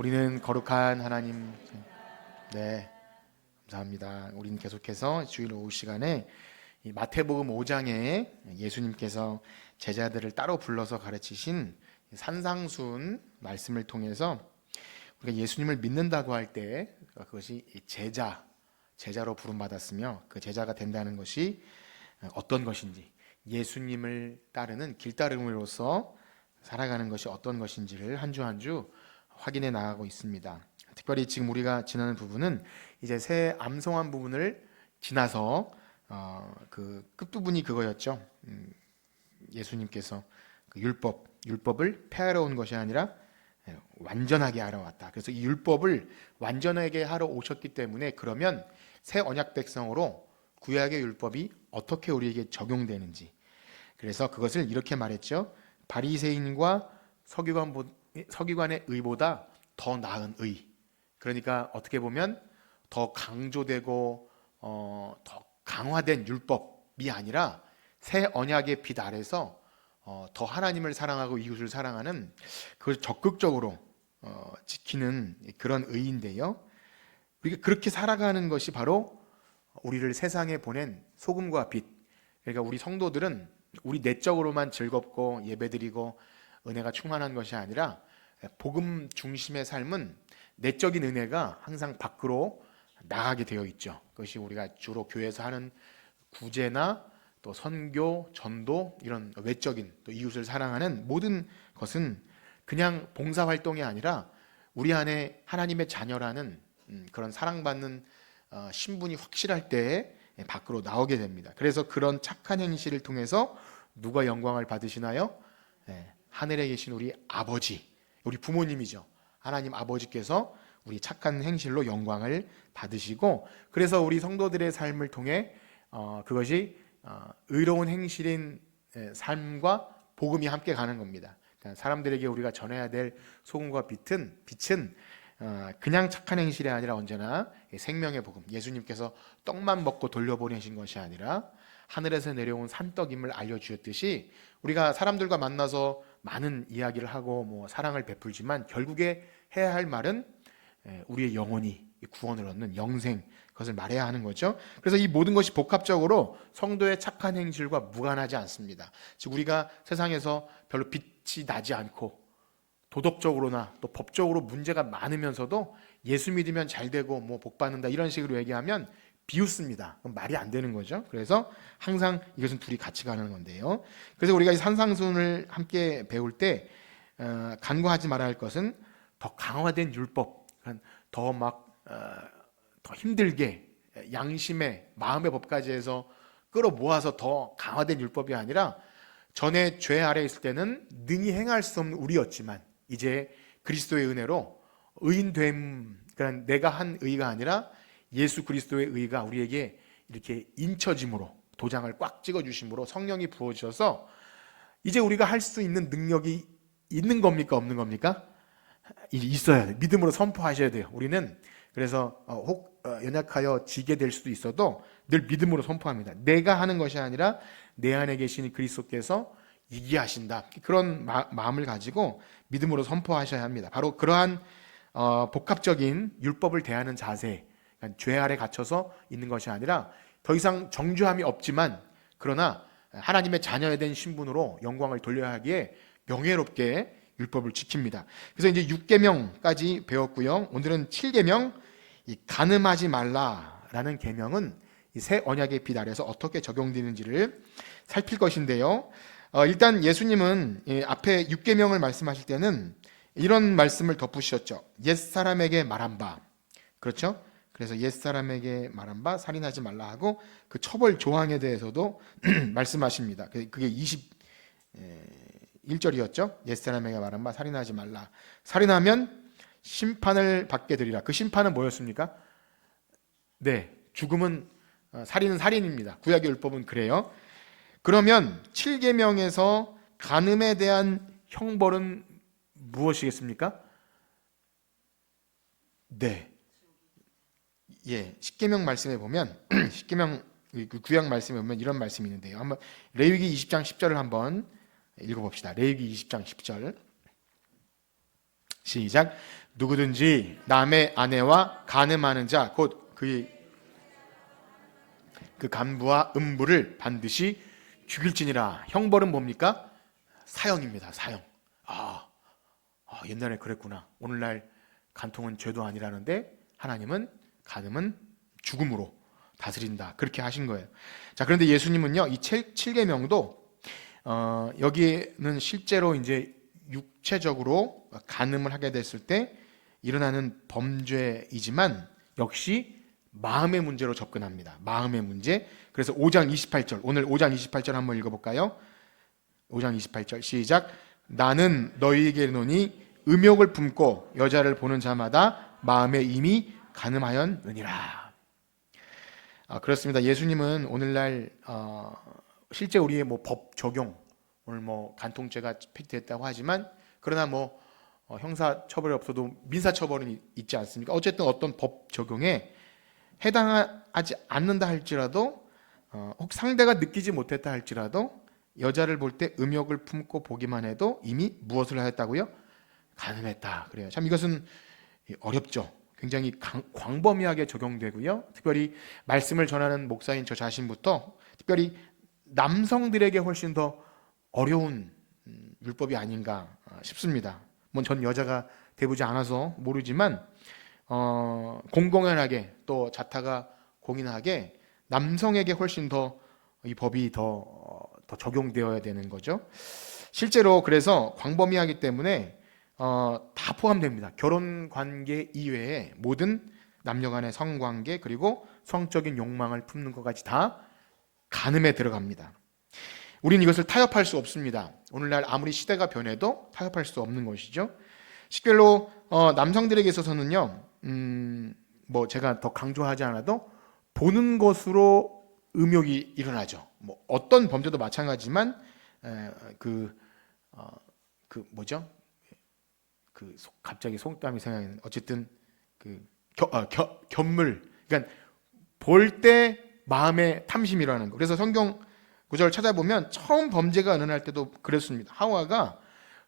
우리는 거룩한 하나님, 네, 감사합니다. 우리는 계속해서 주일 오후 시간에 이 마태복음 5장에 예수님께서 제자들을 따로 불러서 가르치신 산상순 말씀을 통해서 우리가 예수님을 믿는다고 할 때 그것이 제자로 부름받았으며 그 제자가 된다는 것이 어떤 것인지, 예수님을 따르는 길따름으로서 살아가는 것이 어떤 것인지를 한 주 한 주 확인해 나가고 있습니다. 특별히 지금 우리가 지나는 부분은 이제 새 암송한 부분을 지나서 그 끝부분이 그거였죠. 예수님께서 그 율법을 폐하러 온 것이 아니라 완전하게 하러 왔다. 그래서 이 율법을 완전하게 하러 오셨기 때문에 그러면 새 언약 백성으로 구약의 율법이 어떻게 우리에게 적용되는지, 그래서 그것을 이렇게 말했죠. 바리새인과 서기관의 의보다 더 나은 의. 그러니까 어떻게 보면 더 강조되고 더 강화된 율법이 아니라 새 언약의 빛 아래서 더 하나님을 사랑하고 이웃을 사랑하는 그걸 적극적으로 지키는 그런 의인데요. 우리가 그렇게 살아가는 것이 바로 우리를 세상에 보낸 소금과 빛. 그러니까 우리 성도들은 우리 내적으로만 즐겁고 예배드리고 은혜가 충만한 것이 아니라 복음 중심의 삶은 내적인 은혜가 항상 밖으로 나가게 되어 있죠. 그것이 우리가 주로 교회에서 하는 구제나 또 선교, 전도, 이런 외적인 또 이웃을 사랑하는 모든 것은 그냥 봉사활동이 아니라 우리 안에 하나님의 자녀라는 그런 사랑받는 신분이 확실할 때 밖으로 나오게 됩니다. 그래서 그런 착한 행실을 통해서 누가 영광을 받으시나요? 하늘에 계신 우리 아버지, 우리 부모님이죠. 하나님 아버지께서 우리 착한 행실로 영광을 받으시고, 그래서 우리 성도들의 삶을 통해 그것이 의로운 행실인 삶과 복음이 함께 가는 겁니다. 그러니까 사람들에게 우리가 전해야 될 소금과 빛은 그냥 착한 행실이 아니라 언제나 생명의 복음, 예수님께서 떡만 먹고 돌려보내신 것이 아니라 하늘에서 내려온 산떡임을 알려주셨듯이 우리가 사람들과 만나서 많은 이야기를 하고 뭐 사랑을 베풀지만 결국에 해야 할 말은 우리의 영혼이 구원을 얻는 영생, 그것을 말해야 하는 거죠. 그래서 이 모든 것이 복합적으로 성도의 착한 행실과 무관하지 않습니다. 즉 우리가 세상에서 별로 빛이 나지 않고 도덕적으로나 또 법적으로 문제가 많으면서도 예수 믿으면 잘 되고 뭐 복 받는다 이런 식으로 얘기하면 비웃습니다. 그럼 말이 안 되는 거죠. 그래서 항상 이것은 둘이 같이 가는 건데요. 그래서 우리가 이 산상순을 함께 배울 때 간과하지 말아야 할 것은 더 강화된 율법, 더 힘들게 양심의 마음의 법까지 해서 끌어모아서 더 강화된 율법이 아니라 전에 죄 아래 있을 때는 능히 행할 수 없는 우리였지만 이제 그리스도의 은혜로 의인됨, 그러니까 내가 한 의가 아니라 예수 그리스도의 의가 우리에게 이렇게 인쳐짐으로 도장을 꽉 찍어주심으로 성령이 부어주셔서 이제 우리가 할 수 있는 능력이 있는 겁니까 없는 겁니까? 있어야 돼요. 믿음으로 선포하셔야 돼요. 우리는 그래서 혹 연약하여 지게 될 수도 있어도 늘 믿음으로 선포합니다. 내가 하는 것이 아니라 내 안에 계신 그리스도께서 이기게 하신다. 그런 마음을 가지고 믿음으로 선포하셔야 합니다. 바로 그러한 복합적인 율법을 대하는 자세, 그러니까 죄 아래 갇혀서 있는 것이 아니라 더 이상 정죄함이 없지만 그러나 하나님의 자녀에 된 신분으로 영광을 돌려야 하기에 명예롭게 율법을 지킵니다. 그래서 이제 6계명까지 배웠고요. 오늘은 7계명, 이 간음하지 말라라는 계명은 이 새 언약의 빛 아래서 어떻게 적용되는지를 살필 것인데요. 일단 예수님은 앞에 6계명을 말씀하실 때는 이런 말씀을 덧붙이셨죠. 옛사람에게 말한 바, 그렇죠? 그래서 옛사람에게 말한 바 살인하지 말라 하고 그 처벌 조항에 대해서도 말씀하십니다. 그게 21절이었죠. 옛사람에게 말한 바 살인하지 말라. 살인하면 심판을 받게 되리라. 그 심판은 뭐였습니까? 네, 죽음은 살인은 살인입니다. 구약의 율법은 그래요. 그러면 7계명에서 간음에 대한 형벌은 무엇이겠습니까? 네. 10계명 말씀에 보면 10계명 구약 말씀에 보면 이런 말씀이 있는데요. 한번 레위기 20장 10절을 한번 읽어 봅시다. 레위기 20장 10절. 시작. 누구든지 남의 아내와 간음하는 자 곧 그 간부와 음부를 반드시 죽일지니라. 형벌은 뭡니까? 사형입니다. 사형. 옛날에 그랬구나. 오늘날 간통은 죄도 아니라는데 하나님은 간음은 죽음으로 다스린다. 그렇게 하신 거예요. 자, 그런데 예수님은요, 이 7계명도 여기에는 실제로 이제 육체적으로 간음을 하게 됐을 때 일어나는 범죄이지만 역시 마음의 문제로 접근합니다. 마음의 문제. 그래서 5장 28절, 오늘 5장 28절 한번 읽어볼까요? 5장 28절 시작. 나는 너희에게 이르노니 음욕을 품고 여자를 보는 자마다 마음에 이미 간음하였느니라. 그렇습니다. 예수님은 오늘날 실제 우리의 법 적용, 오늘 간통죄가 폐지됐다고 하지만 그러나 형사 처벌이 없어도 민사 처벌은 있지 않습니까? 어쨌든 어떤 법 적용에 해당하지 않는다 할지라도 혹 상대가 느끼지 못했다 할지라도 여자를 볼 때 음욕을 품고 보기만 해도 이미 무엇을 하였다고요? 간음했다. 그래요. 참 이것은 어렵죠. 굉장히 광범위하게 적용되고요. 특별히 말씀을 전하는 목사인 저 자신부터 특별히 남성들에게 훨씬 더 어려운 율법이 아닌가 싶습니다. 전 여자가 돼보지 않아서 모르지만 공공연하게 또 자타가 공인하게 남성에게 훨씬 더 이 법이 더 적용되어야 되는 거죠. 실제로 그래서 광범위하기 때문에 다 포함됩니다. 결혼 관계 이외에 모든 남녀 간의 성관계 그리고 성적인 욕망을 품는 것까지 다 간음에 들어갑니다. 우리는 이것을 타협할 수 없습니다. 오늘날 아무리 시대가 변해도 타협할 수 없는 것이죠. 실제로 남성들에게 있어서는요, 제가 더 강조하지 않아도 보는 것으로 음욕이 일어나죠. 어떤 범죄도 마찬가지지만 갑자기 속담이 생각이 나는 어쨌든 견물, 그러니까 볼 때 마음에 탐심이 일어나는 거. 그래서 성경 구절을 찾아보면 처음 범죄가 일어날 때도 그랬습니다. 하와가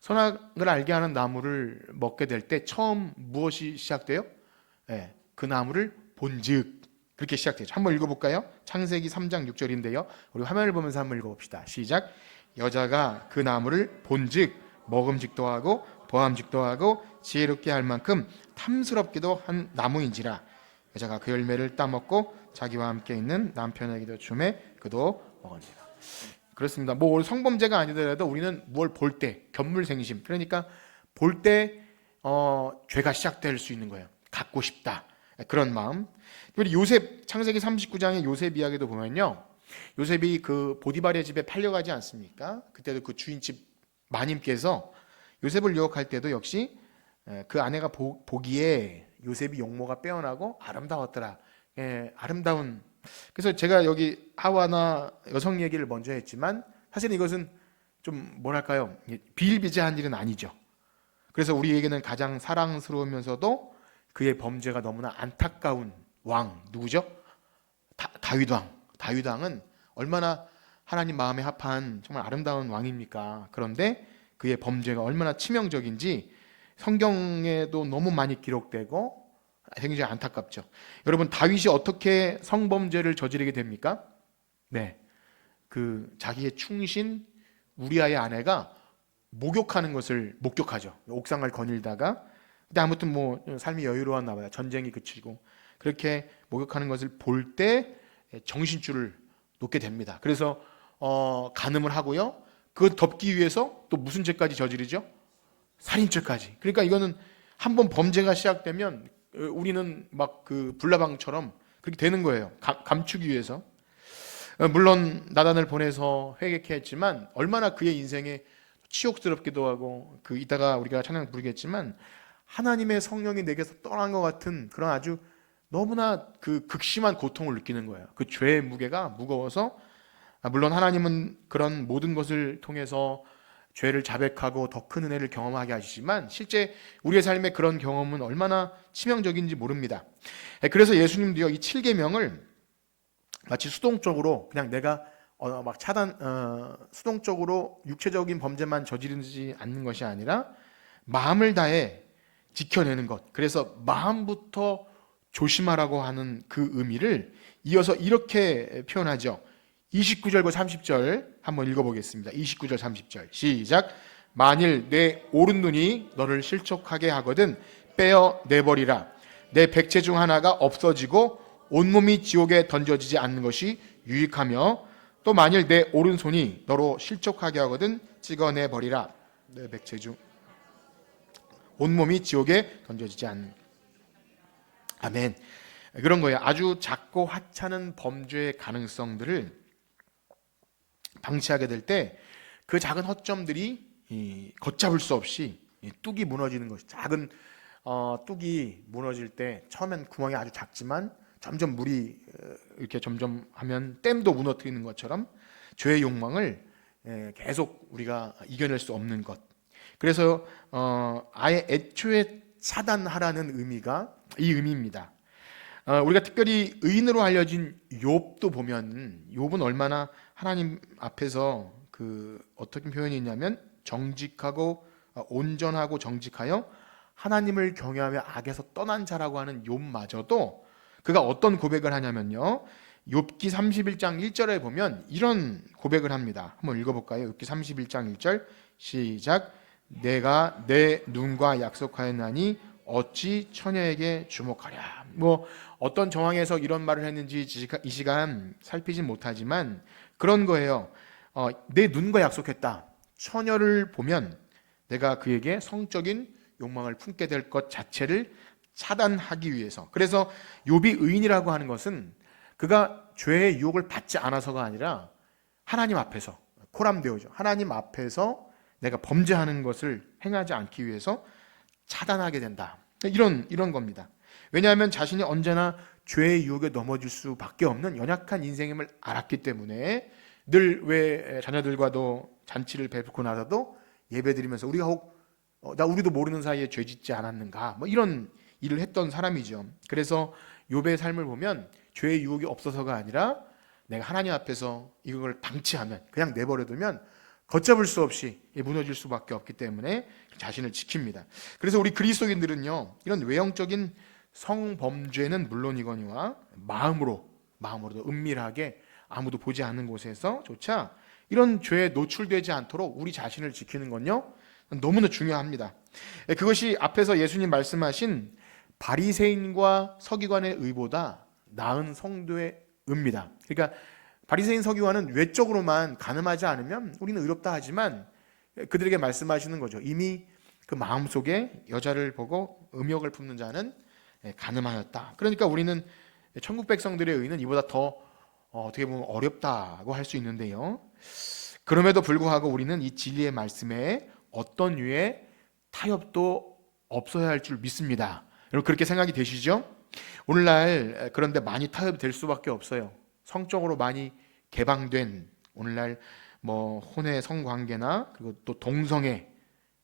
선악을 알게 하는 나무를 먹게 될 때 처음 무엇이 시작돼요? 그 나무를 본즉 그렇게 시작되죠. 한번 읽어볼까요? 창세기 3장 6절인데요. 우리 화면을 보면서 한번 읽어봅시다. 시작. 여자가 그 나무를 본즉 먹음직도 하고 보암직도 하고 지혜롭게 할 만큼 탐스럽기도 한 나무인지라. 여자가 그 열매를 따먹고 자기와 함께 있는 남편에게도 주매 그도 먹으니라. 그렇습니다. 성범죄가 아니더라도 우리는 뭘 볼 때 견물생심, 그러니까 볼 때 죄가 시작될 수 있는 거예요. 갖고 싶다, 그런 마음. 우리 요셉, 창세기 39장의 요셉 이야기도 보면요, 요셉이 그 보디발의 집에 팔려가지 않습니까? 그때도 그 주인집 마님께서 요셉을 유혹할 때도 역시 그 아내가 보기에 요셉이 용모가 빼어나고 아름다웠더라. 아름다운. 그래서 제가 여기 하와나 여성 얘기를 먼저 했지만 사실 이것은 좀 뭐랄까요, 비일비재한 일은 아니죠. 그래서 우리에게는 가장 사랑스러우면서도 그의 범죄가 너무나 안타까운 왕 누구죠? 다윗 왕. 다윗 왕은 얼마나 하나님 마음에 합한 정말 아름다운 왕입니까? 그런데 그의 범죄가 얼마나 치명적인지 성경에도 너무 많이 기록되고 굉장히 안타깝죠. 여러분, 다윗이 어떻게 성범죄를 저지르게 됩니까? 그 자기의 충신 우리아의 아내가 목욕하는 것을 목격하죠. 옥상을 거닐다가. 근데 아무튼 삶이 여유로웠나 봐요. 전쟁이 그치고 그렇게 목욕하는 것을 볼 때 정신줄을 놓게 됩니다. 그래서 간음을 하고요. 그걸 덮기 위해서 또 무슨 죄까지 저지르죠? 살인죄까지. 그러니까 이거는 한번 범죄가 시작되면 우리는 막 그 불나방처럼 그렇게 되는 거예요. 감추기 위해서. 물론 나단을 보내서 회개케 했지만 얼마나 그의 인생에 치욕스럽기도 하고, 이따가 우리가 찬양 부르겠지만 하나님의 성령이 내게서 떠난 것 같은 그런 아주 너무나 그 극심한 고통을 느끼는 거예요. 그 죄의 무게가 무거워서. 물론 하나님은 그런 모든 것을 통해서 죄를 자백하고 더 큰 은혜를 경험하게 하시지만 실제 우리의 삶에 그런 경험은 얼마나 치명적인지 모릅니다. 그래서 예수님도요, 이 7계명을 마치 수동적으로 그냥 내가 수동적으로 육체적인 범죄만 저지르지 않는 것이 아니라 마음을 다해 지켜내는 것. 그래서 마음부터 조심하라고 하는 그 의미를 이어서 이렇게 표현하죠. 29절과 30절 한번 읽어보겠습니다. 29절 30절 시작. 만일 내 오른눈이 너를 실족하게 하거든 빼어 내버리라. 내 백체 중 하나가 없어지고 온몸이 지옥에 던져지지 않는 것이 유익하며 또 만일 내 오른손이 너로 실족하게 하거든 찍어내버리라. 내 백체 중 온몸이 지옥에 던져지지 않는. 아멘. 그런 거예요. 아주 작고 하찮은 범죄의 가능성들을 방치하게 될 때 그 작은 허점들이 걷잡을 수 없이 뚝이 무너지는 것이. 작은 뚝이 무너질 때 처음엔 구멍이 아주 작지만 점점 물이 이렇게 점점 하면 댐도 무너뜨리는 것처럼 죄의 욕망을 계속 우리가 이겨낼 수 없는 것. 그래서 아예 애초에 차단하라는 의미가 이 의미입니다. 우리가 특별히 의인으로 알려진 욥도 보면 욥은 얼마나 하나님 앞에서 어떻게 표현이 있냐면 정직하고 온전하고 정직하여 하나님을 경외하며 악에서 떠난 자라고 하는 욥마저도 그가 어떤 고백을 하냐면요. 욥기 31장 1절에 보면 이런 고백을 합니다. 한번 읽어볼까요? 욥기 31장 1절 시작. 내가 내 눈과 약속하였나니 어찌 처녀에게 주목하랴. 뭐 어떤 정황에서 이런 말을 했는지 이 시간 살피진 못하지만 그런 거예요. 내 눈과 약속했다. 처녀를 보면 내가 그에게 성적인 욕망을 품게 될 것 자체를 차단하기 위해서. 그래서 욥이 의인이라고 하는 것은 그가 죄의 유혹을 받지 않아서가 아니라 하나님 앞에서 코람데오죠. 하나님 앞에서 내가 범죄하는 것을 행하지 않기 위해서 차단하게 된다. 이런 겁니다. 왜냐하면 자신이 언제나 죄의 유혹에 넘어질 수밖에 없는 연약한 인생임을 알았기 때문에 늘 왜 자녀들과도 잔치를 베풀고 나서도 예배드리면서 우리가 우리도 모르는 사이에 죄 짓지 않았는가 뭐 이런 일을 했던 사람이죠. 그래서 욥의 삶을 보면 죄의 유혹이 없어서가 아니라 내가 하나님 앞에서 이걸 방치하면 그냥 내버려두면 걷잡을 수 없이 무너질 수밖에 없기 때문에 자신을 지킵니다. 그래서 우리 그리스도인들은요 이런 외형적인 성범죄는 물론이거니와 마음으로도 은밀하게 아무도 보지 않는 곳에서조차 이런 죄에 노출되지 않도록 우리 자신을 지키는 건요 너무나 중요합니다. 그것이 앞에서 예수님 말씀하신 바리새인과 서기관의 의보다 나은 성도의 의입니다. 그러니까 바리새인 서기관은 외적으로만 가늠하지 않으면 우리는 의롭다 하지만 그들에게 말씀하시는 거죠. 이미 그 마음속에 여자를 보고 음욕을 품는 자는 가늠하였다. 그러니까 우리는 천국 백성들의 의는 이보다 더 어떻게 보면 어렵다고 할 수 있는데요. 그럼에도 불구하고 우리는 이 진리의 말씀에 어떤 유의 타협도 없어야 할 줄 믿습니다. 여러분 그렇게 생각이 되시죠? 오늘날 그런데 많이 타협이 될 수밖에 없어요. 성적으로 많이 개방된 오늘날 뭐 혼의 성관계나 그리고 또 동성애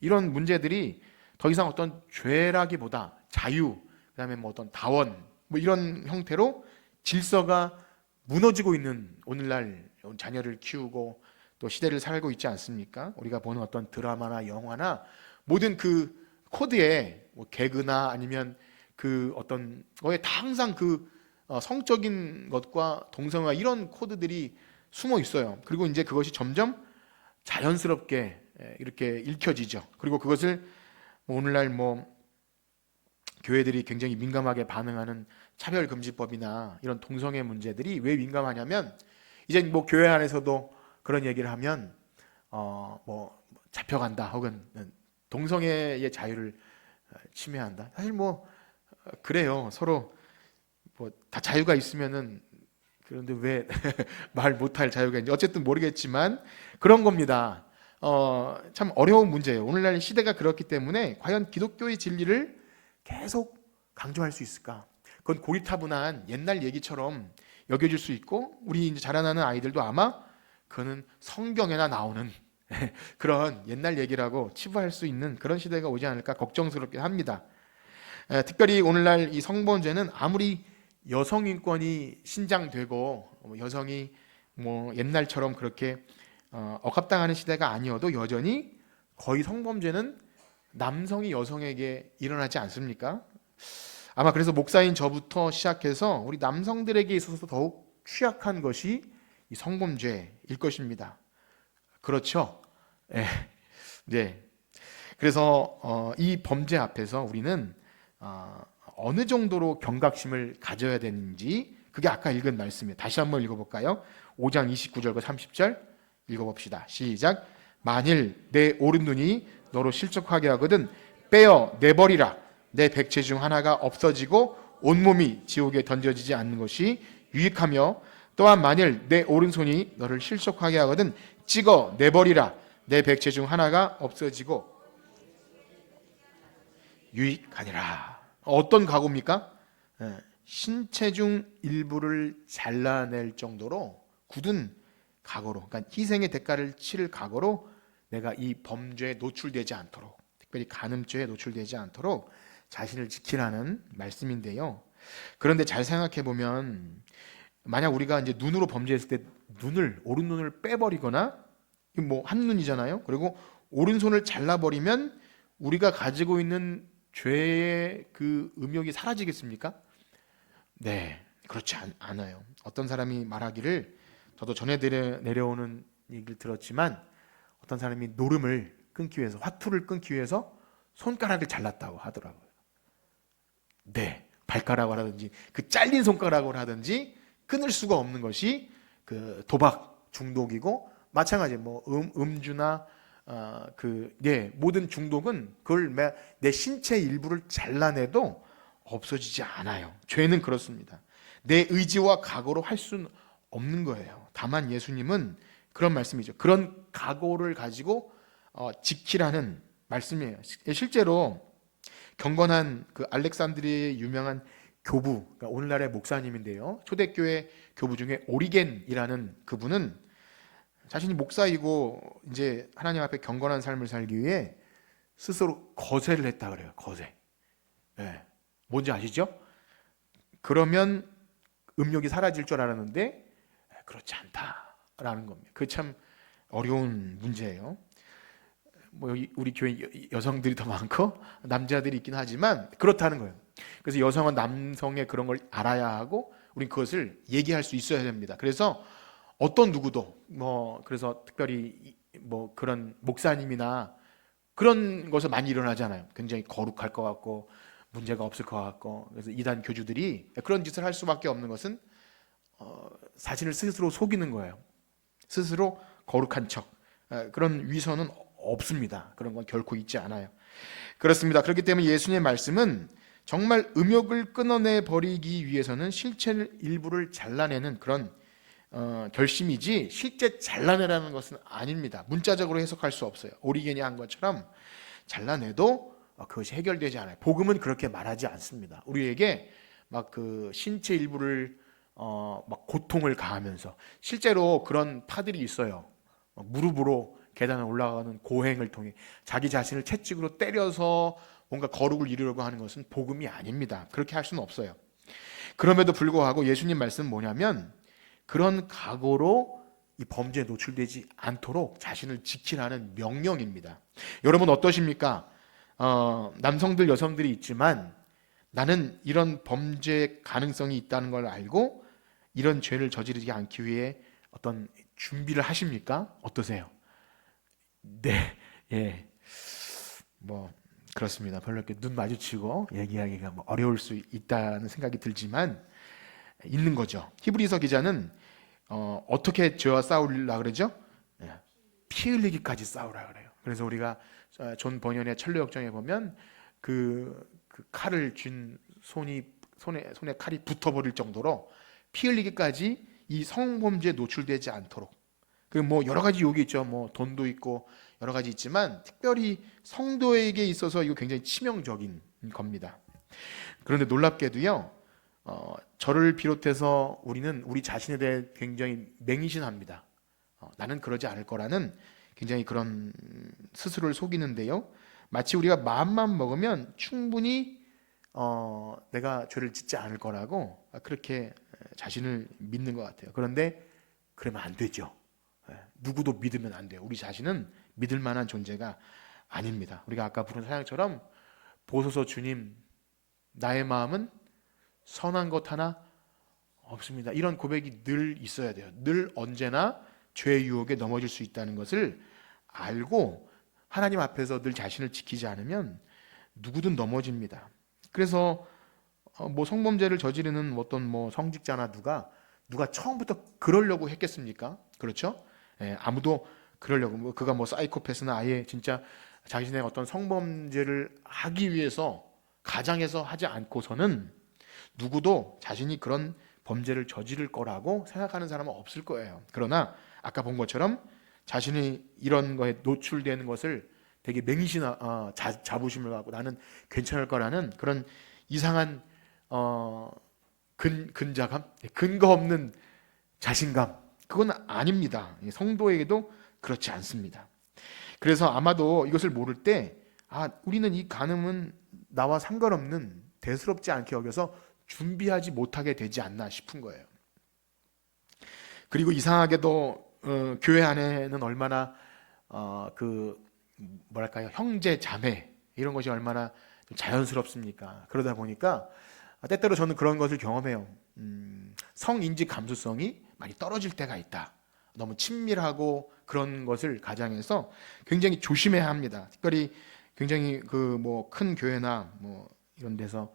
이런 문제들이 더 이상 어떤 죄라기보다 자유, 그다음에 뭐 어떤 다원 뭐 이런 형태로 질서가 무너지고 있는 오늘날 자녀를 키우고 또 시대를 살고 있지 않습니까? 우리가 보는 어떤 드라마나 영화나 모든 그 코드에 뭐 개그나 아니면 그 어떤 거에 다 항상 그 성적인 것과 동성애 이런 코드들이 숨어 있어요. 그리고 이제 그것이 점점 자연스럽게 이렇게 읽혀지죠. 그리고 그것을 오늘날 뭐 교회들이 굉장히 민감하게 반응하는 차별금지법이나 이런 동성애 문제들이 왜 민감하냐면 이제 뭐 교회 안에서도 그런 얘기를 하면 뭐 잡혀간다 혹은 동성애의 자유를 침해한다. 사실 뭐 그래요. 서로 뭐 다 자유가 있으면은 그런데 왜 말 못할 자유가 있는지 어쨌든 모르겠지만 그런 겁니다. 참 어려운 문제예요. 오늘날 시대가 그렇기 때문에 과연 기독교의 진리를 계속 강조할 수 있을까? 그건 고리타분한 옛날 얘기처럼 여겨질 수 있고 우리 이제 자라나는 아이들도 아마 그거는 성경에나 나오는 그런 옛날 얘기라고 치부할 수 있는 그런 시대가 오지 않을까 걱정스럽긴 합니다. 특별히 오늘날 이 성범죄는 아무리 여성 인권이 신장되고 여성이 뭐 옛날처럼 그렇게 억압당하는 시대가 아니어도 여전히 거의 성범죄는 남성이 여성에게 일어나지 않습니까? 아마 그래서 목사인 저부터 시작해서 우리 남성들에게 있어서 더욱 취약한 것이 이 성범죄일 것입니다. 그렇죠? 네. 네. 그래서 이 범죄 앞에서 우리는 어느 정도로 경각심을 가져야 되는지, 그게 아까 읽은 말씀이에요. 다시 한번 읽어볼까요? 5장 29절과 30절 읽어봅시다. 시작. 만일 내 오른눈이 너로 실족하게 하거든 빼어 내버리라. 내 백체 중 하나가 없어지고 온몸이 지옥에 던져지지 않는 것이 유익하며, 또한 만일 내 오른손이 너를 실족하게 하거든 찍어 내버리라. 내 백체 중 하나가 없어지고 유익하니라. 어떤 각오입니까? 신체 중 일부를 잘라낼 정도로 굳은 각오로, 그러니까 희생의 대가를 치를 각오로 내가 이 범죄에 노출되지 않도록, 특별히 간음죄에 노출되지 않도록 자신을 지키라는 말씀인데요. 그런데 잘 생각해 보면, 만약 우리가 이제 눈으로 범죄했을 때 오른눈을 빼버리거나, 뭐 한 눈이잖아요. 그리고 오른손을 잘라버리면 우리가 가지고 있는 죄의 그 음욕이 사라지겠습니까? 네, 그렇지 않아요. 어떤 사람이 말하기를, 저도 전해 내려오는 얘기를 들었지만, 어떤 사람이 노름을 끊기 위해서, 화투를 끊기 위해서 손가락을 잘랐다고 하더라고요. 네, 발가락을 하든지 그 잘린 손가락을 하든지 끊을 수가 없는 것이 그 도박 중독이고, 마찬가지 뭐 음주나 모든 중독은 그걸 내 신체 일부를 잘라내도 없어지지 않아요. 죄는 그렇습니다. 내 의지와 각오로 할 수는 없는 거예요. 다만 예수님은 그런 말씀이죠. 그런 각오를 가지고 지키라는 말씀이에요. 실제로 경건한 그 알렉산드리아의 유명한 교부, 그러니까 오늘날의 목사님인데요. 초대교회 교부 중에 오리겐이라는 그분은 자신이 목사이고 이제 하나님 앞에 경건한 삶을 살기 위해 스스로 거세를 했다 그래요. 거세. 네. 뭔지 아시죠? 그러면 음욕이 사라질 줄 알았는데 그렇지 않다라는 겁니다. 그게 참 어려운 문제예요. 뭐 우리 교회 여성들이 더 많고 남자들이 있긴 하지만 그렇다는 거예요. 그래서 여성은 남성의 그런 걸 알아야 하고, 우린 그것을 얘기할 수 있어야 됩니다. 그래서 어떤 누구도 그래서 특별히 뭐 그런 목사님이나 그런 것을 많이 일어나잖아요. 굉장히 거룩할 것 같고 문제가 없을 것 같고, 그래서 이단 교주들이 그런 짓을 할 수밖에 없는 것은 자신을 스스로 속이는 거예요. 스스로 거룩한 척, 그런 위선은 없습니다. 그런 건 결코 있지 않아요. 그렇습니다. 그렇기 때문에 예수님의 말씀은 정말 음욕을 끊어내 버리기 위해서는 실체 일부를 잘라내는 그런 결심이지, 실제 잘라내라는 것은 아닙니다. 문자적으로 해석할 수 없어요. 오리겐이 한 것처럼 잘라내도 그것이 해결되지 않아요. 복음은 그렇게 말하지 않습니다. 우리에게 막 그 신체 일부를 막 고통을 가하면서, 실제로 그런 파들이 있어요. 무릎으로 계단을 올라가는 고행을 통해 자기 자신을 채찍으로 때려서 뭔가 거룩을 이루려고 하는 것은 복음이 아닙니다. 그렇게 할 수는 없어요. 그럼에도 불구하고 예수님 말씀은 뭐냐면, 그런 각오로 이 범죄에 노출되지 않도록 자신을 지키라는 명령입니다. 여러분 어떠십니까? 남성들 여성들이 있지만 나는 이런 범죄 가능성이 있다는 걸 알고 이런 죄를 저지르지 않기 위해 어떤 준비를 하십니까? 어떠세요? 네, 예, 뭐 그렇습니다. 별로 이렇게 눈 마주치고 얘기하기가 뭐 어려울 수 있다는 생각이 들지만 있는 거죠. 히브리서 기자는 어떻게 죄와 싸우려 그러죠? 예, 피 흘리기까지 싸우라 그래요. 그래서 우리가 존 버년의 천루역정에 보면 그 칼을 쥔 손에 칼이 붙어버릴 정도로 피 흘리기까지 이 성범죄에 노출되지 않도록, 그 뭐 여러 가지 욕이 있죠. 뭐 돈도 있고 여러 가지 있지만 특별히 성도에게 있어서 이거 굉장히 치명적인 겁니다. 그런데 놀랍게도요, 저를 비롯해서 우리는 우리 자신에 대해 굉장히 맹신합니다. 나는 그러지 않을 거라는 굉장히 그런 스스로를 속이는데요. 마치 우리가 마음만 먹으면 충분히 내가 죄를 짓지 않을 거라고 그렇게 자신을 믿는 것 같아요. 그런데 그러면 안 되죠. 누구도 믿으면 안 돼요. 우리 자신은 믿을 만한 존재가 아닙니다. 우리가 아까 부른 찬양처럼 보소서 주님, 나의 마음은 선한 것 하나 없습니다. 이런 고백이 늘 있어야 돼요. 늘 언제나 죄의 유혹에 넘어질 수 있다는 것을 알고 하나님 앞에서 늘 자신을 지키지 않으면 누구든 넘어집니다. 그래서 뭐 성범죄를 저지르는 어떤 뭐 성직자나 누가 처음부터 그러려고 했겠습니까? 그렇죠? 예, 아무도 그러려고 뭐 그가 뭐 사이코패스나 아예 진짜 자신의 어떤 성범죄를 하기 위해서 가장해서 하지 않고서는 누구도 자신이 그런 범죄를 저지를 거라고 생각하는 사람은 없을 거예요. 그러나 아까 본 것처럼 자신이 이런 거에 노출되는 것을 되게 자부심을 갖고 나는 괜찮을 거라는 그런 이상한 근자감, 근거 없는 자신감, 그건 아닙니다. 성도에게도 그렇지 않습니다. 그래서 아마도 이것을 모를 때 우리는 이 간음은 나와 상관없는 대수롭지 않게 여겨서 준비하지 못하게 되지 않나 싶은 거예요. 그리고 이상하게도 교회 안에는 얼마나 뭐랄까요, 형제 자매 이런 것이 얼마나 좀 자연스럽습니까? 그러다 보니까 때때로 저는 그런 것을 경험해요. 성인지 감수성이 많이 떨어질 때가 있다. 너무 친밀하고 그런 것을 가장해서 굉장히 조심해야 합니다. 특별히 굉장히 뭐 큰 교회나 뭐 이런 데서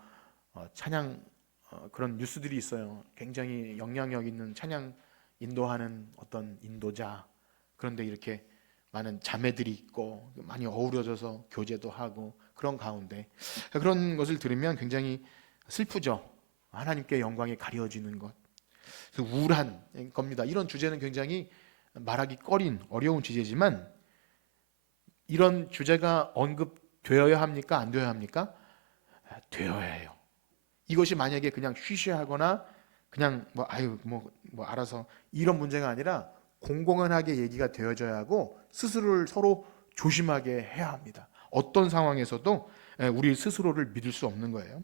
찬양 그런 뉴스들이 있어요. 굉장히 영향력 있는 찬양 인도하는 어떤 인도자, 그런데 이렇게 많은 자매들이 있고 많이 어우러져서 교제도 하고 그런 가운데 그런 것을 들으면 굉장히 슬프죠. 하나님께 영광이 가려지는 것, 그래서 우울한 겁니다. 이런 주제는 굉장히 말하기 꺼린 어려운 주제지만 이런 주제가 언급되어야 합니까? 안 되어야 합니까? 되어야 해요. 이것이 만약에 그냥 쉬쉬하거나 그냥 뭐 알아서 이런 문제가 아니라 공공연하게 얘기가 되어져야 하고 스스로를 서로 조심하게 해야 합니다. 어떤 상황에서도 우리 스스로를 믿을 수 없는 거예요.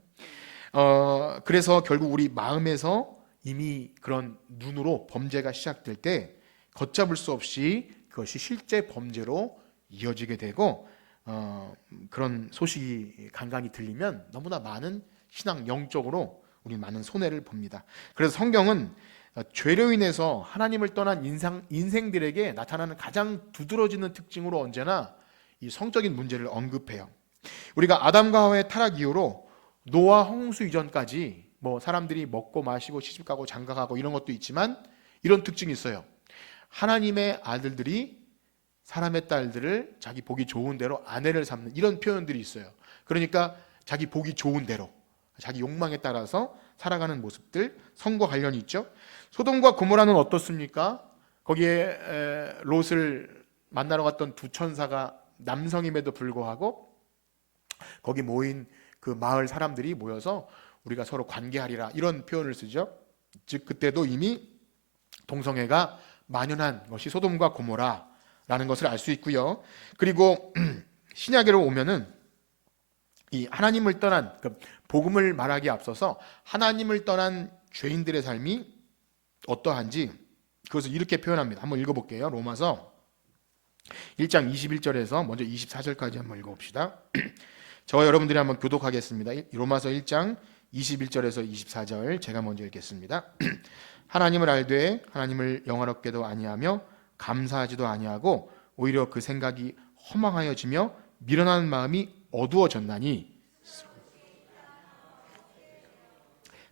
그래서 결국 우리 마음에서 이미 그런 눈으로 범죄가 시작될 때 걷잡을 수 없이 그것이 실제 범죄로 이어지게 되고 그런 소식이 간간히 들리면 너무나 많은 신앙 영적으로 우리 많은 손해를 봅니다. 그래서 성경은 죄로 인해서 하나님을 떠난 인생들에게 나타나는 가장 두드러지는 특징으로 언제나 이 성적인 문제를 언급해요. 우리가 아담과 하와의 타락 이후로 노아 홍수 이전까지 뭐 사람들이 먹고 마시고 시집가고 장가가고 이런 것도 있지만 이런 특징이 있어요. 하나님의 아들들이 사람의 딸들을 자기 보기 좋은 대로 아내를 삼는 이런 표현들이 있어요. 그러니까 자기 보기 좋은 대로 자기 욕망에 따라서 살아가는 모습들, 성과 관련이 있죠. 소돔과 고모라는 어떻습니까? 거기에 롯을 만나러 갔던 두 천사가 남성임에도 불구하고 거기 모인 그 마을 사람들이 모여서 우리가 서로 관계하리라 이런 표현을 쓰죠. 즉 그때도 이미 동성애가 만연한 것이 소돔과 고모라라는 것을 알 수 있고요. 그리고 신약으로 오면은 이 하나님을 떠난 복음을 말하기에 앞서서 하나님을 떠난 죄인들의 삶이 어떠한지 그것을 이렇게 표현합니다. 한번 읽어볼게요. 로마서 1장 21절에서 먼저 24절까지 한번 읽어봅시다. 저와 여러분들이 한번 교독하겠습니다. 로마서 1장 21절에서 24절 제가 먼저 읽겠습니다. 하나님을 알되 하나님을 영화롭게도 아니하며 감사하지도 아니하고 오히려 그 생각이 허망하여지며 미련한 마음이 어두워졌나니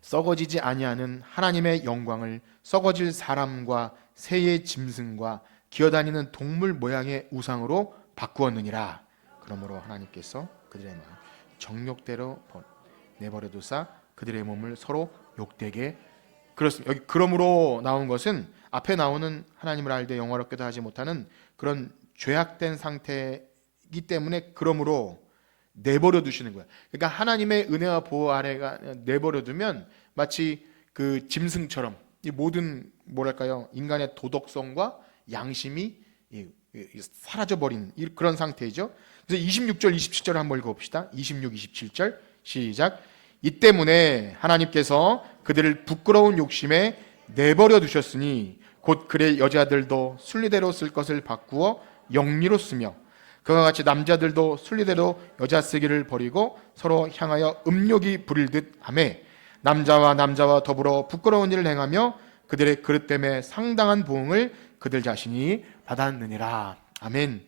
썩어지지 아니하는 하나님의 영광을 썩어질 사람과 새의 짐승과 기어다니는 동물 모양의 우상으로 바꾸었느니라. 그러므로 하나님께서 그들의 마음 정욕대로 내버려두사 그들의 몸을 서로 욕되게 그렇습니다. 여기 그러므로 나온 것은 앞에 나오는 하나님을 알되 영화롭게도 하지 못하는 그런 죄악된 상태이기 때문에 그러므로 내버려 두시는 거예요. 그러니까 하나님의 은혜와 보호 아래가 내버려 두면 마치 그 짐승처럼 이 모든 뭐랄까요 인간의 도덕성과 양심이 사라져버린 그런 상태이죠. 그래서 26절 27절 한번 읽어봅시다. 26, 27절 시작. 이 때문에 하나님께서 그들을 부끄러운 욕심에 내버려 두셨으니 곧 그의 여자들도 순리대로 쓸 것을 바꾸어 영리로 쓰며 그와 같이 남자들도 순리대로 여자 쓰기를 버리고 서로 향하여 음욕이 부릴 듯 하며 남자와 더불어 부끄러운 일을 행하며 그들의 그릇 때문에 상당한 보응을 그들 자신이 받았느니라. 아멘.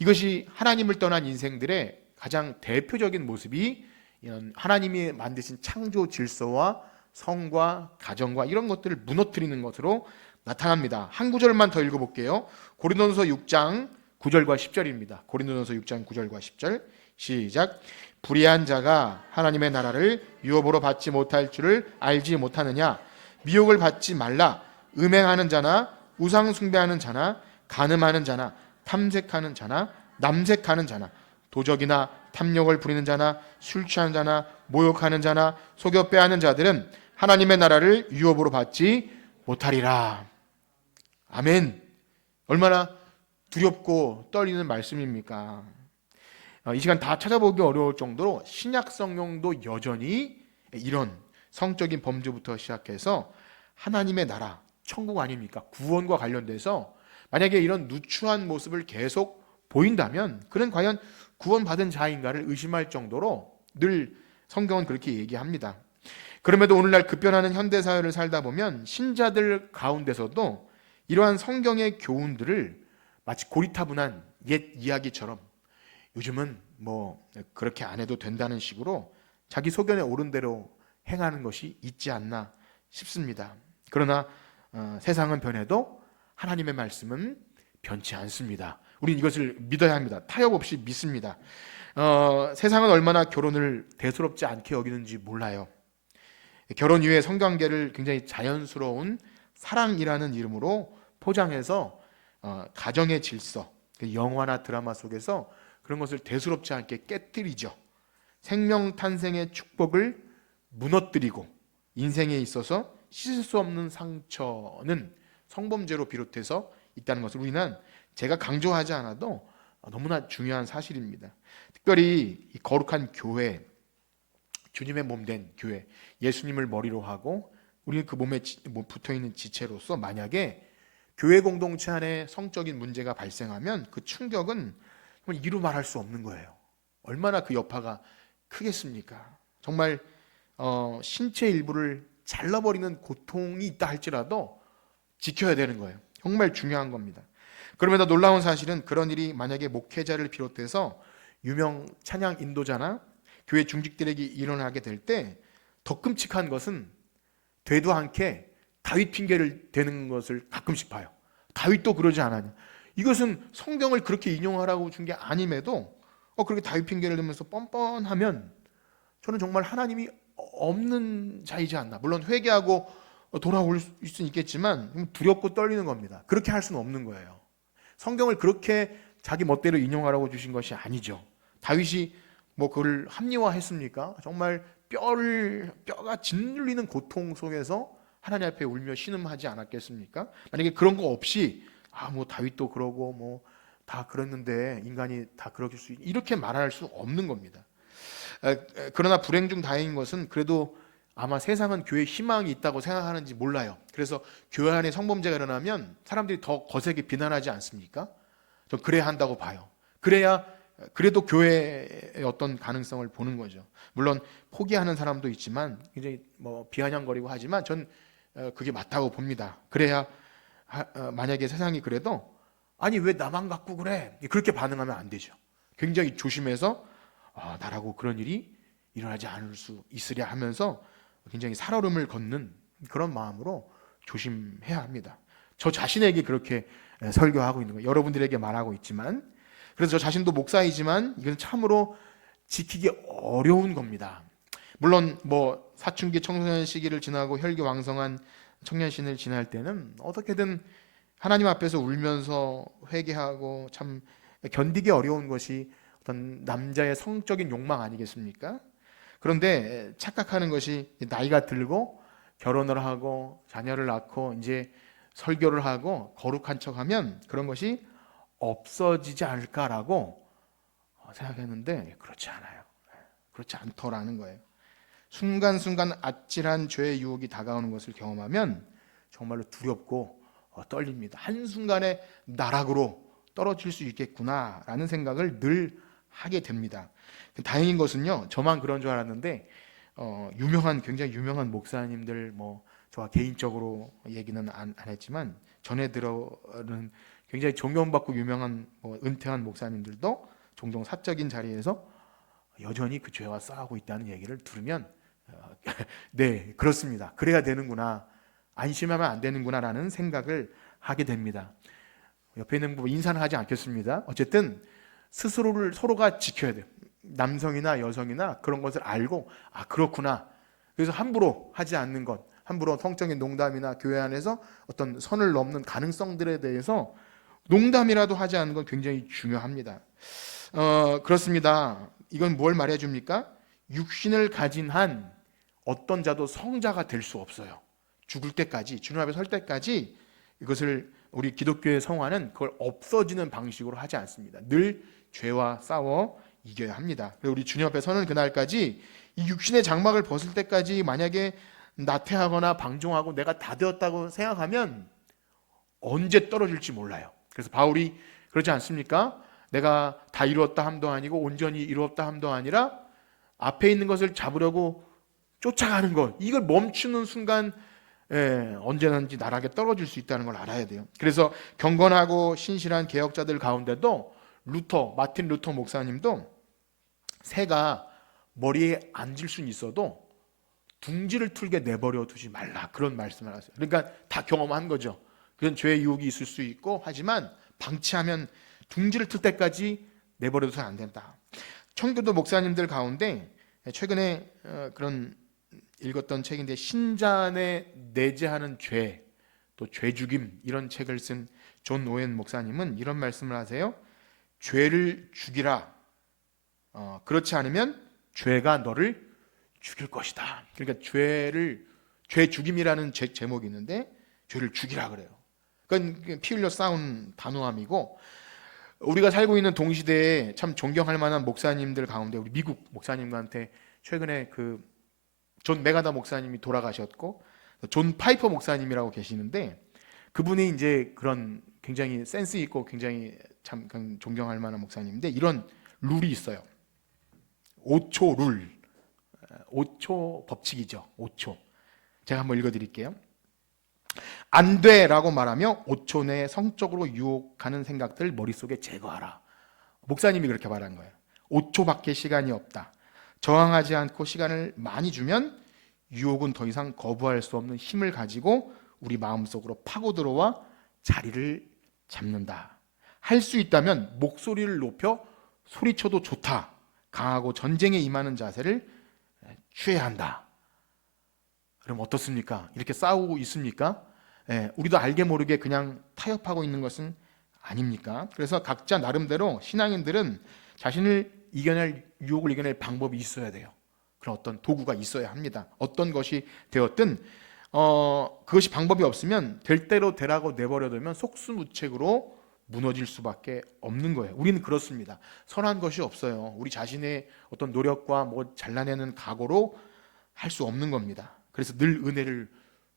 이것이 하나님을 떠난 인생들의 가장 대표적인 모습이 이런 하나님이 만드신 창조 질서와 성과 가정과 이런 것들을 무너뜨리는 것으로 나타납니다. 한 구절만 더 읽어볼게요. 고린도전서 6장 9절과 10절입니다. 고린도전서 6장 9절과 10절 시작. 불의한 자가 하나님의 나라를 유업으로 받지 못할 줄을 알지 못하느냐. 미혹을 받지 말라. 음행하는 자나 우상 숭배하는 자나 간음하는 자나 탐색하는 자나 남색하는 자나 도적이나 탐욕을 부리는 자나 술 취하는 자나 모욕하는 자나 속여 빼앗는 자들은 하나님의 나라를 유업으로 받지 못하리라. 아멘. 얼마나 두렵고 떨리는 말씀입니까? 이 시간 다 찾아보기 어려울 정도로 신약 성경도 여전히 이런 성적인 범죄부터 시작해서 하나님의 나라, 천국 아닙니까? 구원과 관련돼서 만약에 이런 누추한 모습을 계속 보인다면 그는 과연 구원받은 자인가를 의심할 정도로 늘 성경은 그렇게 얘기합니다. 그럼에도 오늘날 급변하는 현대사회를 살다 보면 신자들 가운데서도 이러한 성경의 교훈들을 마치 고리타분한 옛 이야기처럼 요즘은 뭐 그렇게 안 해도 된다는 식으로 자기 소견에 오른 대로 행하는 것이 있지 않나 싶습니다. 그러나 세상은 변해도 하나님의 말씀은 변치 않습니다. 우리는 이것을 믿어야 합니다. 타협 없이 믿습니다. 세상은 얼마나 결혼을 대수롭지 않게 여기는지 몰라요. 결혼 이후의 성관계를 굉장히 자연스러운 사랑이라는 이름으로 포장해서 가정의 질서, 영화나 드라마 속에서 그런 것을 대수롭지 않게 깨뜨리죠. 생명 탄생의 축복을 무너뜨리고 인생에 있어서 씻을 수 없는 상처는 성범죄로 비롯해서 있다는 것을 우리는 제가 강조하지 않아도 너무나 중요한 사실입니다. 특별히 이 거룩한 교회, 주님의 몸된 교회, 예수님을 머리로 하고 우리는 그 몸에 붙어있는 지체로서 만약에 교회 공동체 안에 성적인 문제가 발생하면 그 충격은 정말 이루 말할 수 없는 거예요. 얼마나 그 여파가 크겠습니까? 정말 신체 일부를 잘라버리는 고통이 있다 할지라도 지켜야 되는 거예요. 정말 중요한 겁니다. 그럼에도 놀라운 사실은 그런 일이 만약에 목회자를 비롯해서 유명 찬양 인도자나 교회 중직들에게 일어나게 될 때 더 끔찍한 것은 되도 않게 다윗 핑계를 대는 것을 가끔씩 봐요. 다윗도 그러지 않았냐. 이것은 성경을 그렇게 인용하라고 준 게 아님에도 그렇게 다윗 핑계를 대면서 뻔뻔하면 저는 정말 하나님이 없는 자이지 않나. 물론 회개하고 돌아올 수는 있겠지만 두렵고 떨리는 겁니다. 그렇게 할 수는 없는 거예요. 성경을 그렇게 자기 멋대로 인용하라고 주신 것이 아니죠. 다윗이 뭐 그걸 합리화했습니까? 정말 뼈가 짓눌리는 고통 속에서 하나님 앞에 울며 신음하지 않았겠습니까? 만약에 그런 거 없이 뭐 다윗도 그러고 뭐 다 그랬는데 인간이 다 그럴 수 이렇게 말할 수 없는 겁니다. 그러나 불행 중 다행인 것은 그래도 아마 세상은 교회에 희망이 있다고 생각하는지 몰라요. 그래서 교회 안에 성범죄가 일어나면 사람들이 더 거세게 비난하지 않습니까? 저 그래야 한다고 봐요. 그래야 그래도 교회의 어떤 가능성을 보는 거죠. 물론 포기하는 사람도 있지만 굉장히 뭐 비아냥거리고 하지만 전 그게 맞다고 봅니다. 그래야 만약에 세상이 그래도 아니 왜 나만 갖고 그래? 그렇게 반응하면 안 되죠. 굉장히 조심해서 나라고 그런 일이 일어나지 않을 수 있으랴 하면서 굉장히 살얼음을 걷는 그런 마음으로 조심해야 합니다. 저 자신에게 그렇게 설교하고 있는 거예요. 여러분들에게 말하고 있지만 그래서 저 자신도 목사이지만 이건 참으로 지키기 어려운 겁니다. 물론 뭐 사춘기 청소년 시기를 지나고 혈기왕성한 청년신을 지날 때는 어떻게든 하나님 앞에서 울면서 회개하고 참 견디기 어려운 것이 어떤 남자의 성적인 욕망 아니겠습니까? 그런데 착각하는 것이 나이가 들고 결혼을 하고 자녀를 낳고 이제 설교를 하고 거룩한 척하면 그런 것이 없어지지 않을까라고 생각했는데 그렇지 않아요. 그렇지 않더라는 거예요. 순간순간 아찔한 죄의 유혹이 다가오는 것을 경험하면 정말로 두렵고 떨립니다. 한순간에 나락으로 떨어질 수 있겠구나라는 생각을 늘 하게 됩니다. 다행인 것은요, 저만 그런 줄 알았는데 굉장히 유명한 목사님들, 뭐 저와 개인적으로 얘기는 안 했지만 전에 들어는 굉장히 존경받고 유명한 은퇴한 목사님들도 종종 사적인 자리에서 여전히 그 죄와 싸우고 있다는 얘기를 들으면 네, 그렇습니다. 그래야 되는구나, 안심하면 안 되는구나라는 생각을 하게 됩니다. 옆에 있는 분 인사는 하지 않겠습니다. 어쨌든 스스로를 서로가 지켜야 돼요. 남성이나 여성이나 그런 것을 알고 그렇구나. 그래서 함부로 하지 않는 것, 함부로 성적인 농담이나 교회 안에서 어떤 선을 넘는 가능성들에 대해서 농담이라도 하지 않는 건 굉장히 중요합니다. 그렇습니다. 이건 뭘 말해줍니까? 육신을 가진 한 어떤 자도 성자가 될 수 없어요. 죽을 때까지, 주님 앞에 설 때까지 이것을 우리 기독교의 성화는 그걸 없어지는 방식으로 하지 않습니다. 늘 죄와 싸워 이겨야 합니다. 그리고 우리 주님 앞에 서는 그날까지 이 육신의 장막을 벗을 때까지 만약에 나태하거나 방종하고 내가 다 되었다고 생각하면 언제 떨어질지 몰라요. 그래서 바울이 그러지 않습니까? 내가 다 이루었다 함도 아니고 온전히 이루었다 함도 아니라 앞에 있는 것을 잡으려고 쫓아가는 것, 이걸 멈추는 순간 언제든지 나락에 떨어질 수 있다는 걸 알아야 돼요. 그래서 경건하고 신실한 개혁자들 가운데도 마틴 루터 목사님도 새가 머리에 앉을 수는 있어도 둥지를 틀게 내버려 두지 말라, 그런 말씀을 하세요. 그러니까 다 경험한 거죠. 그런 죄의 유혹이 있을 수 있고 하지만 방치하면 둥지를 틀 때까지 내버려둬서 안 된다. 청교도 목사님들 가운데 최근에 그런 읽었던 책인데, 신자의 내재하는 죄, 또 죄죽임, 이런 책을 쓴 존 오웬 목사님은 이런 말씀을 하세요. 죄를 죽이라. 그렇지 않으면 죄가 너를 죽일 것이다. 그러니까 죄 죽임이라는 제목이 있는데 죄를 죽이라 그래요. 그건 피 흘려 싸운 단호함이고, 우리가 살고 있는 동시대에 참 존경할 만한 목사님들 가운데 우리 미국 목사님한테 최근에 존 메가다 목사님이 돌아가셨고, 존 파이퍼 목사님이라고 계시는데, 그분이 이제 그런 굉장히 센스 있고 굉장히 참 존경할 만한 목사님인데, 이런 룰이 있어요. 5초 룰, 5초 법칙이죠. 5초. 제가 한번 읽어드릴게요. 안 돼라고 말하며 5초 내에 성적으로 유혹하는 생각들 머릿속에 제거하라. 목사님이 그렇게 말한 거예요. 5초밖에 시간이 없다. 저항하지 않고 시간을 많이 주면 유혹은 더 이상 거부할 수 없는 힘을 가지고 우리 마음속으로 파고 들어와 자리를 잡는다. 할 수 있다면 목소리를 높여 소리쳐도 좋다. 강하고 전쟁에 임하는 자세를 취해야 한다. 그럼 어떻습니까? 이렇게 싸우고 있습니까? 우리도 알게 모르게 그냥 타협하고 있는 것은 아닙니까? 그래서 각자 나름대로 신앙인들은 자신을 유혹을 이겨낼 방법이 있어야 돼요. 그런 어떤 도구가 있어야 합니다. 어떤 것이 되었든 그것이 방법이 없으면 될 대로 되라고 내버려두면 속수무책으로 무너질 수밖에 없는 거예요. 우리는 그렇습니다. 선한 것이 없어요. 우리 자신의 어떤 노력과 잘라내는 각오로 할 수 없는 겁니다. 그래서 늘 은혜를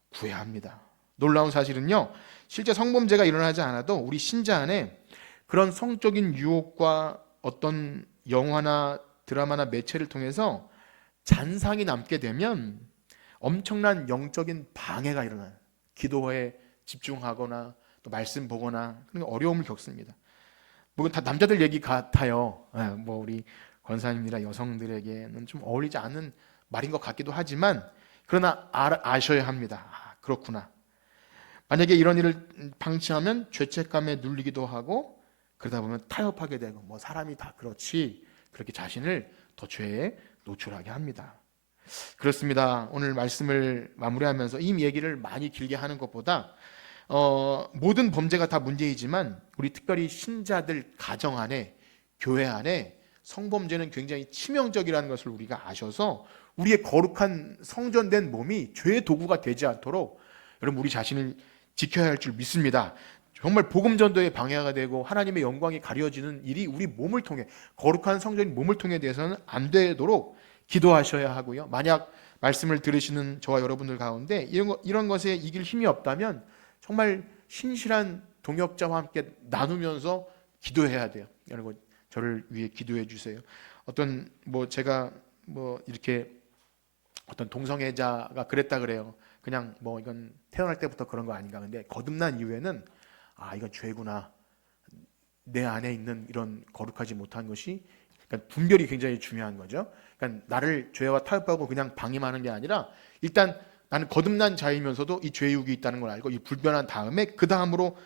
구해야 합니다. 놀라운 사실은요, 실제 성범죄가 일어나지 않아도 우리 신자 안에 그런 성적인 유혹과 어떤 영화나 드라마나 매체를 통해서 잔상이 남게 되면 엄청난 영적인 방해가 일어나요. 기도에 집중하거나 또 말씀 보거나 그런 어려움을 겪습니다. 다 남자들 얘기 같아요. 우리 권사님이나 여성들에게는 좀 어울리지 않는 말인 것 같기도 하지만, 그러나 아셔야 합니다. 그렇구나. 만약에 이런 일을 방치하면 죄책감에 눌리기도 하고, 그러다 보면 타협하게 되고, 사람이 다 그렇지, 그렇게 자신을 더 죄에 노출하게 합니다. 그렇습니다. 오늘 말씀을 마무리하면서 이 얘기를 많이 길게 하는 것보다 모든 범죄가 다 문제이지만 우리 특별히 신자들 가정 안에, 교회 안에 성범죄는 굉장히 치명적이라는 것을 우리가 아셔서 우리의 거룩한 성전된 몸이 죄의 도구가 되지 않도록 여러분 우리 자신을 지켜야 할 줄 믿습니다. 정말 복음 전도에 방해가 되고 하나님의 영광이 가려지는 일이 우리 몸을 통해, 거룩한 성전인 몸을 통해 대해서는 안 되도록 기도하셔야 하고요. 만약 말씀을 들으시는 저와 여러분들 가운데 이런 것에 이길 힘이 없다면 정말 신실한 동역자와 함께 나누면서 기도해야 돼요. 여러분 저를 위해 기도해 주세요. 어떤 제가 이렇게 어떤 동성애자가 그랬다 그래요. 그냥 이건 태어날 때부터 그런 거 아닌가. 근데 거듭난 이후에는 이건 죄구나. 내 안에 있는 이런 거룩하지 못한 것이, 그러니까 분별이 굉장히 중요한 거죠. 그러니까 나를 죄와 타협하고 그냥 방임하는 게 아니라 일단 나는 거듭난 자이면서도 이 죄의 육이 있다는 걸 알고 이 불변한 다음에 그 다음으로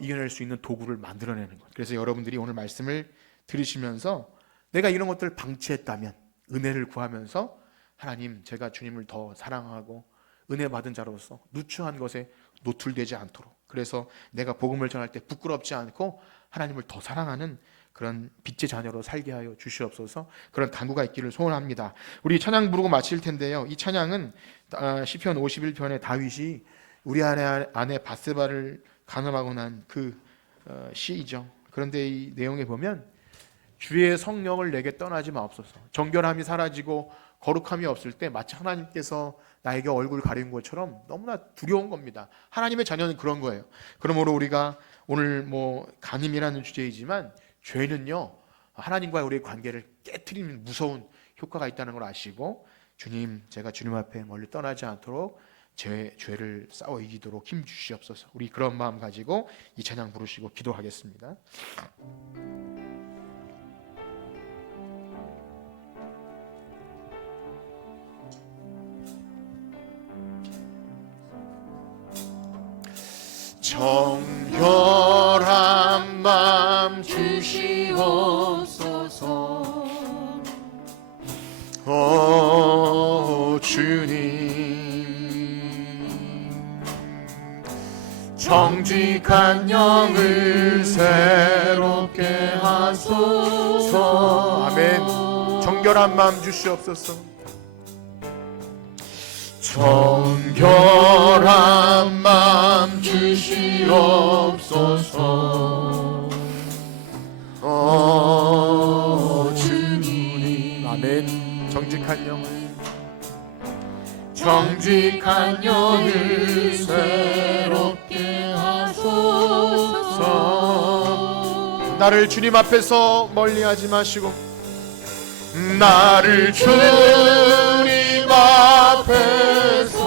이겨낼 수 있는 도구를 만들어내는 거예요. 그래서 여러분들이 오늘 말씀을 들으시면서 내가 이런 것들을 방치했다면 은혜를 구하면서 하나님, 제가 주님을 더 사랑하고 은혜 받은 자로서 누추한 것에 노출되지 않도록, 그래서 내가 복음을 전할 때 부끄럽지 않고 하나님을 더 사랑하는 그런 빛의 자녀로 살게 하여 주시옵소서. 그런 간구가 있기를 소원합니다. 우리 찬양 부르고 마칠 텐데요, 이 찬양은 시편 51편의 다윗이 우리 아내 밧세바를 간음하고 난 그 시이죠. 그런데 이 내용에 보면 주의 성령을 내게 떠나지 마옵소서. 정결함이 사라지고 거룩함이 없을 때 마치 하나님께서 나에게 얼굴 가린 것처럼 너무나 두려운 겁니다. 하나님의 자녀는 그런 거예요. 그러므로 우리가 오늘 간음이라는 주제이지만 죄는요, 하나님과의 우리의 관계를 깨트리는 무서운 효과가 있다는 걸 아시고, 주님, 제가 주님 앞에 멀리 떠나지 않도록 죄를 싸워 이기도록 힘 주시옵소서. 우리 그런 마음 가지고 이 찬양 부르시고 기도하겠습니다. 정결한 마음 주시옵소서. 주님, 정직한 영을 새롭게 하소서. 아멘. 정결한 마음 주시옵소서. 정결한 마음 주시옵소서. 주님, 아멘. 정직한 영을 새롭게 하소서. 나를 주님 앞에서 멀리하지 마시고, 나를 주님 앞에서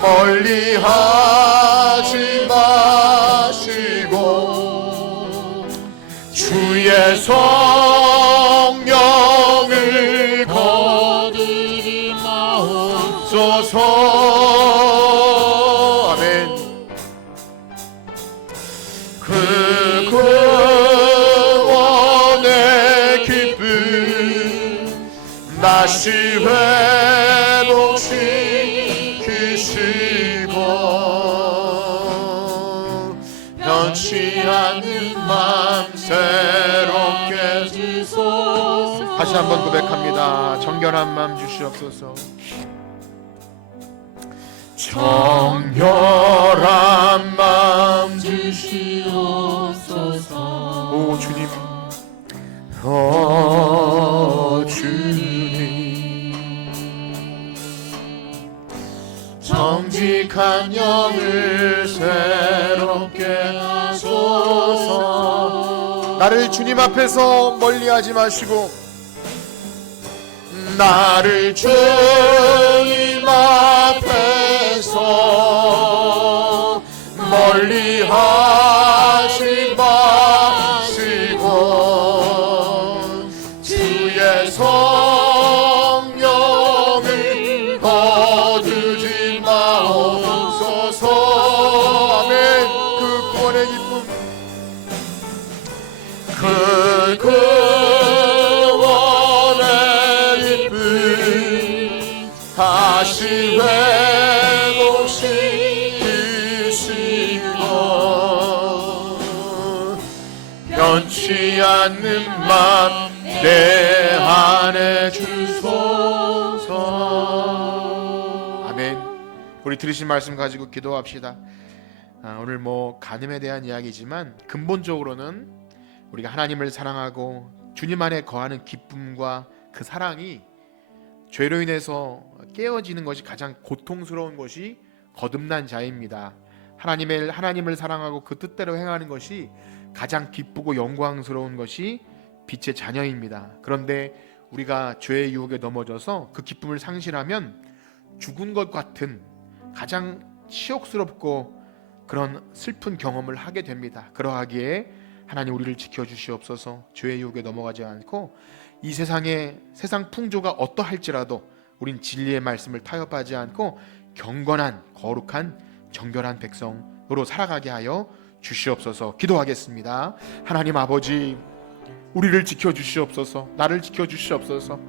멀리하지 마시고 주의 성령을 거두지 마옵소서. 아멘. 그 구원의 기쁨 다시 회복시키시고 변치 않는 마음 새롭게 주소서. 다시 한번 고백합니다. 정결한 마음 주시옵소서. 정결한 마음 주시옵소서. 오 주님, 주님, 정직한 영을 새롭게 하소서. 나를 주님 앞에서 멀리하지 마시고, 나를 주님 앞에서 멀리하지 마시고 주의 성령을 거두지 마옵소서. 아멘. 그 구원의 기쁨, 그 구원의 기쁨 다시 변치 않는 맘 내 안에 주소서. 아멘. 우리 들으신 말씀 가지고 기도합시다. 오늘 간음에 대한 이야기지만 근본적으로는 우리가 하나님을 사랑하고 주님 안에 거하는 기쁨과 그 사랑이 죄로 인해서 깨어지는 것이 가장 고통스러운 것이 거듭난 자입니다. 하나님을 사랑하고 그 뜻대로 행하는 것이 가장 기쁘고 영광스러운 것이 빛의 자녀입니다. 그런데 우리가 죄의 유혹에 넘어져서 그 기쁨을 상실하면 죽은 것 같은 가장 치욕스럽고 그런 슬픈 경험을 하게 됩니다. 그러하기에 하나님 우리를 지켜주시옵소서. 죄의 유혹에 넘어가지 않고 이 세상 풍조가 어떠할지라도 우린 진리의 말씀을 타협하지 않고 경건한 거룩한 정결한 백성으로 살아가게 하여 주시옵소서. 기도하겠습니다. 하나님 아버지, 우리를 지켜주시옵소서. 나를 지켜주시옵소서.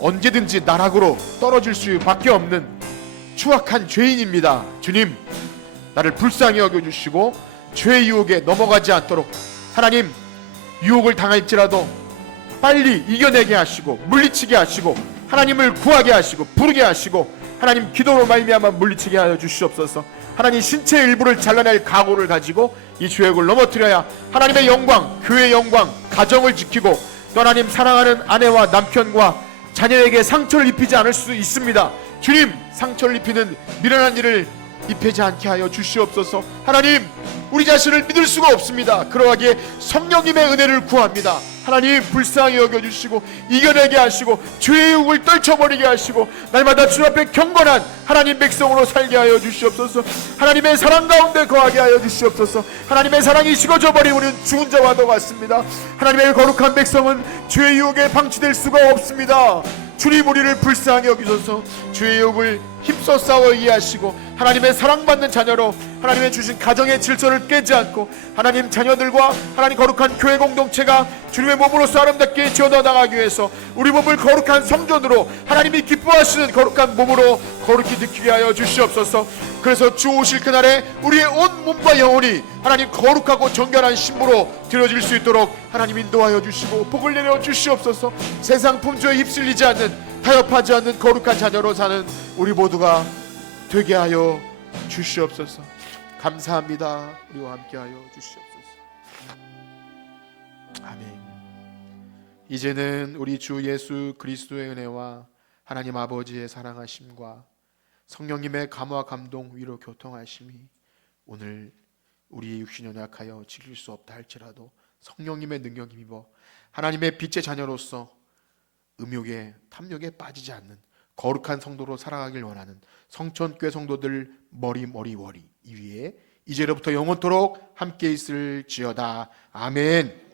언제든지 나락으로 떨어질 수밖에 없는 추악한 죄인입니다. 주님, 나를 불쌍히 여겨주시고 죄의 유혹에 넘어가지 않도록 하나님, 유혹을 당할지라도 빨리 이겨내게 하시고 물리치게 하시고 하나님을 구하게 하시고 부르게 하시고 하나님 기도로 말미암아 물리치게 하여 주시옵소서. 하나님 신체의 일부를 잘라낼 각오를 가지고 이 죄악을 넘어뜨려야 하나님의 영광, 교회의 영광, 가정을 지키고 또 하나님 사랑하는 아내와 남편과 자녀에게 상처를 입히지 않을 수 있습니다. 주님, 상처를 입히는 미련한 일을 입히지 않게 하여 주시옵소서. 하나님, 우리 자신을 믿을 수가 없습니다. 그러하기에 성령님의 은혜를 구합니다. 하나님, 불쌍히 여겨주시고 이겨내게 하시고 죄의 유혹을 떨쳐버리게 하시고 날마다 주 앞에 경건한 하나님 백성으로 살게 하여 주시옵소서. 하나님의 사랑 가운데 거하게 하여 주시옵소서. 하나님의 사랑이 식어져버린 우리는 죽은 자와도 같습니다. 하나님의 거룩한 백성은 죄의 유혹에 방치될 수가 없습니다. 주님, 우리를 불쌍히 여기소서. 죄의 유혹을 힘써 싸워 이해하시고 하나님의 사랑받는 자녀로 하나님의 주신 가정의 질서를 깨지 않고 하나님 자녀들과 하나님 거룩한 교회 공동체가 주님의 몸으로서 아름답게 지어져 나가기 위해서 우리 몸을 거룩한 성전으로 하나님이 기뻐하시는 거룩한 몸으로 거룩히 지키게 하여 주시옵소서. 그래서 주 오실 그날에 우리의 온 몸과 영혼이 하나님 거룩하고 정결한 신부로 드려질 수 있도록 하나님 인도하여 주시고 복을 내려 주시옵소서. 세상 품조에 휩쓸리지 않는, 타협하지 않는 거룩한 자녀로 사는 우리 모두가 되게 하여 주시옵소서. 감사합니다. 우리와 함께하여 주시옵소서. 아멘. 이제는 우리 주 예수 그리스도의 은혜와 하나님 아버지의 사랑하심과 성령님의 감화 감동 위로 교통하심이 오늘 우리의 육신 연약하여 지킬 수 없다 할지라도 성령님의 능력 힘입어 하나님의 빛의 자녀로서 음욕에 탐욕에 빠지지 않는 거룩한 성도로 살아가길 원하는 성천교회 성도들 머리 이 위에 이제로부터 영원토록 함께 있을지어다. 아멘.